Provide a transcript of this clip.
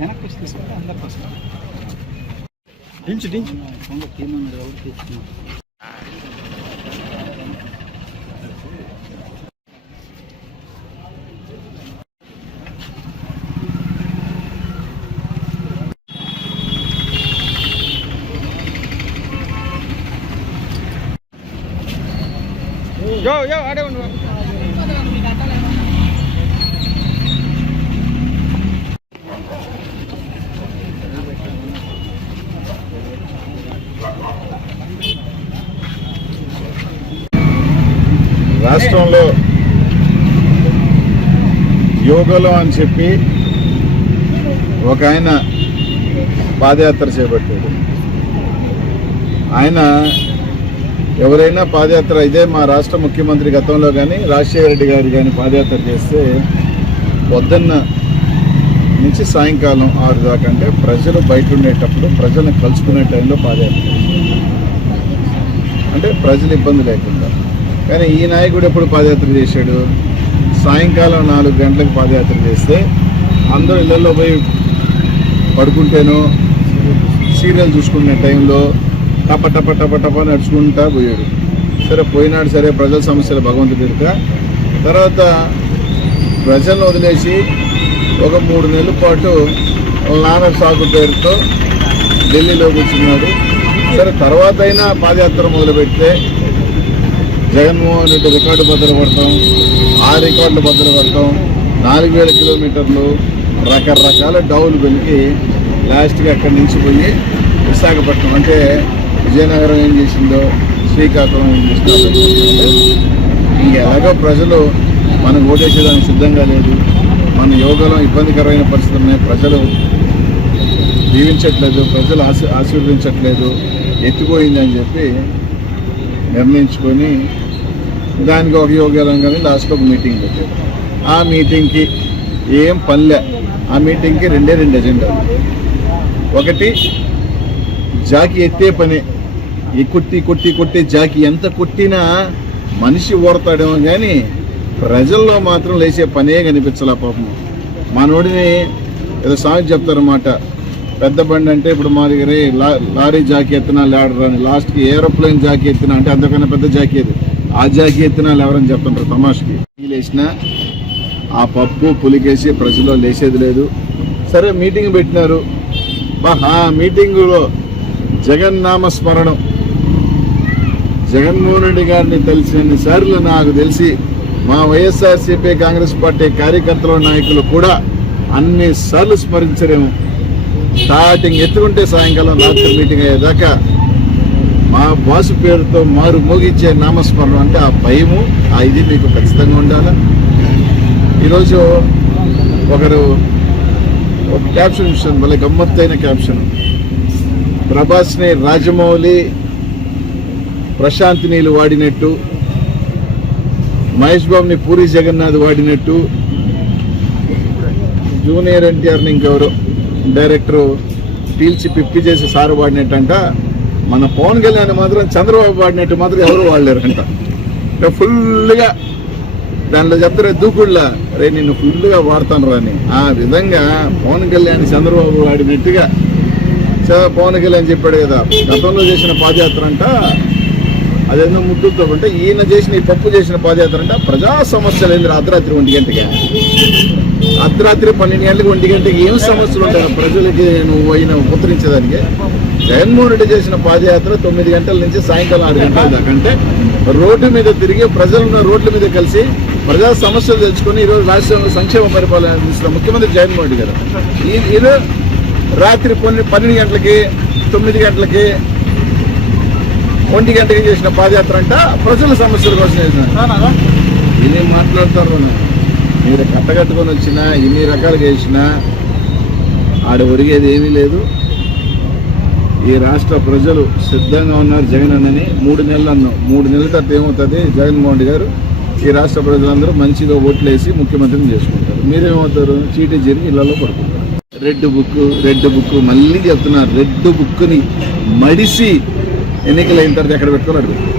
వెనక్కి వచ్చి తీసుకుంటే అందరికి వస్తాం. దించు దించు ఏమన్నా ఎవరు తీసుకున్నాం. ఆడే ఉండు. రాష్ట్రంలో యోగలో అని చెప్పి ఒక ఆయన పాదయాత్ర చేపట్టాడు. ఆయన ఎవరైనా పాదయాత్ర ఇదే మా రాష్ట్ర ముఖ్యమంత్రి గతంలో కానీ రాజశేఖర రెడ్డి గారు కానీ పాదయాత్ర చేస్తే పొద్దున్న నుంచి సాయంకాలం 6 దాకా అంటే ప్రజలు బయట ఉండేటప్పుడు ప్రజల్ని కలుసుకునే టైంలో పాదయాత్ర అంటే ప్రజలు ఇబ్బంది లేకుండా. కానీ ఈ నాయకుడు ఎప్పుడు పాదయాత్ర చేశాడు? సాయంకాలం 4 గంటలకు పాదయాత్ర చేస్తే అందరూ ఇళ్లలో పోయి పడుకుంటేనో సీరియల్ చూసుకునే టైంలో టప టప టప టప నడుచుకుంటా పోయాడు. సరే పోయినాడు, సరే ప్రజల సమస్యలు భగవంతుడు ఎరుక. తర్వాత ప్రజలను వదిలేసి ఒక 3 నెలల పాటు నాన్న సాగు పేరుతో ఢిల్లీలో కూర్చున్నాడు. సరే తర్వాత అయినా పాదయాత్ర మొదలుపెడితే జగన్మోహన్ రెడ్డి రికార్డు బద్దలు పడతాం, ఆ రికార్డులు బద్దలు పడతాం, 4000 కిలోమీటర్లు రకరకాల డౌలు వెలికి లాస్ట్గా అక్కడి నుంచి పోయి విశాఖపట్నం అంటే విజయనగరం ఏం చేసిందో, శ్రీకాకుళం ఏం చేసిందో ఎలాగో ప్రజలు మనకు ఓటేసేదానికి సిద్ధంగా లేదు. మన యోగలో ఇబ్బందికరమైన పరిస్థితులు ఉన్నాయి, ప్రజలు జీవించట్లేదు, ప్రజలు ఆశీర్వదించట్లేదు, ఎత్తిపోయింది అని చెప్పి నిర్ణయించుకొని దానికి ఒక యోగాలంగానే లాస్ట్లో ఒక మీటింగ్ పెట్టారు. ఆ మీటింగ్కి ఏం పనిలే. ఆ మీటింగ్కి 2 ఎజెండాలు. ఒకటి జాకి ఎత్తే పని. ఈ కొట్టి కొట్టి కొట్టి జాకి ఎంత కొట్టినా మనిషి ఓడతాడేమో కానీ ప్రజల్లో మాత్రం లేచే పనే కనిపించాల. పాపం మనోడిని ఏదో సాగు చెప్తారన్నమాట, పెద్ద బండి అంటే ఇప్పుడు మా దగ్గర లారీ జాకీ ఎత్తినా లేడర్ అని, లాస్ట్కి ఏరోప్లేన్ జాకీ ఎత్తినా అంటే అంతకన్నా పెద్ద జాకీ అది, ఆ జాకీ ఎత్తినా లేవరని చెప్తుంటారు తమాష్కి. లేచినా ఆ పప్పు పులికేసి ప్రజల్లో లేచేది లేదు. సరే మీటింగ్ పెట్టినారు. ఆ మీటింగులో జగన్నామ స్మరణం, జగన్మోహన్ రెడ్డి గారిని తెలిసినన్ని సార్లు నాకు తెలిసి మా వైఎస్ఆర్సీపీ కాంగ్రెస్ పార్టీ కార్యకర్తల నాయకులు కూడా అన్ని సార్లు స్మరించరేమో. స్టార్టింగ్ ఎత్తుకుంటే సాయంకాలం రాత్రి మీటింగ్ అయ్యేదాకా మా బాసు పేరుతో మారు మోగించే నామస్మరణం అంటే ఆ భయము, ఆ ఇది మీకు ఖచ్చితంగా ఉండాలి. ఈరోజు ఒకరు ఒక క్యాప్షన్ ఇచ్చాను, మళ్ళీ గమ్మత్తైన క్యాప్షన్. ప్రభాస్ని రాజమౌళి ప్రశాంత్ నీళ్ళు వాడినట్టు, మహేష్ బాబుని పూరి జగన్నాథ్ వాడినట్టు, జూనియర్ ఎన్టీఆర్ని ఇంకెవరు డైరెక్టరు పీల్చి పిప్పి చేసి సారు వాడినట్టంట. మన పవన్ కళ్యాణ్ మాత్రం చంద్రబాబు వాడినట్టు మాత్రం ఎవరు వాడలేరంట. ఫుల్గా దాంట్లో చెప్తారే దూకుళ్ళ, రే నిన్ను ఫుల్గా వాడతాను రాని. ఆ విధంగా పవన్ కళ్యాణ్ చంద్రబాబు వాడినట్టుగా పవన్ కళ్యాణ్ చెప్పాడు కదా, గతంలో చేసిన పాదయాత్ర అంట అదేందో ముద్దుతో అంటే ఈయన చేసిన ఈ పప్పు చేసిన పాదయాత్ర అంట ప్రజా సమస్యలు ఏంది. అర్ధరాత్రి 1 గంటకి, అర్ధరాత్రి 12 గంటలకు 1 గంటకి ఏం సమస్యలు ఉంటాయి ప్రజలకి నువ్వు అయినా ఉత్తరించేదానికి. జగన్మోహన్ రెడ్డి చేసిన పాదయాత్ర 9 గంటల నుంచి సాయంకాలం 6 గంటల దాకా అంటే రోడ్డు మీద తిరిగి ప్రజలున్న రోడ్ల మీద కలిసి ప్రజా సమస్యలు తెలుసుకుని ఈరోజు రాష్ట్రంలో సంక్షేమ పరిపాలన అందిస్తున్న ముఖ్యమంత్రి జగన్మోహన్ రెడ్డి గారు ఈరోజు రాత్రి 12 గంటలకి 9 గంటలకి 1 గంటకి చేసిన పాదయాత్ర అంట ప్రజల సమస్యల కోసం చేసిన. ఇదేం మాట్లాడతారు, మీరు కట్టగట్టుకొని వచ్చినా ఇన్ని రకాలుగా చేసినా ఆడ ఒరిగేది ఏమీ లేదు. ఈ రాష్ట్ర ప్రజలు సిద్ధంగా ఉన్నారు జగన్ అన్నని. 3 నెలలు అన్నాం, 3 నెలల తర్వాత ఏమవుతుంది, జగన్మోహన్ రెడ్డి గారు ఈ రాష్ట్ర ప్రజలందరూ మంచిగా ఓట్లేసి ముఖ్యమంత్రిని చేసుకుంటారు. మీరేమవుతారు, చీటీ జరిగి ఇళ్లలో పడుకుంటారు. రెడ్ బుక్ మళ్ళీ చెప్తున్నారు, రెడ్ బుక్ని మడిసి ఎన్నికలు అయిన తర్వాత ఎక్కడ పెట్టుకోవాలి అడుగు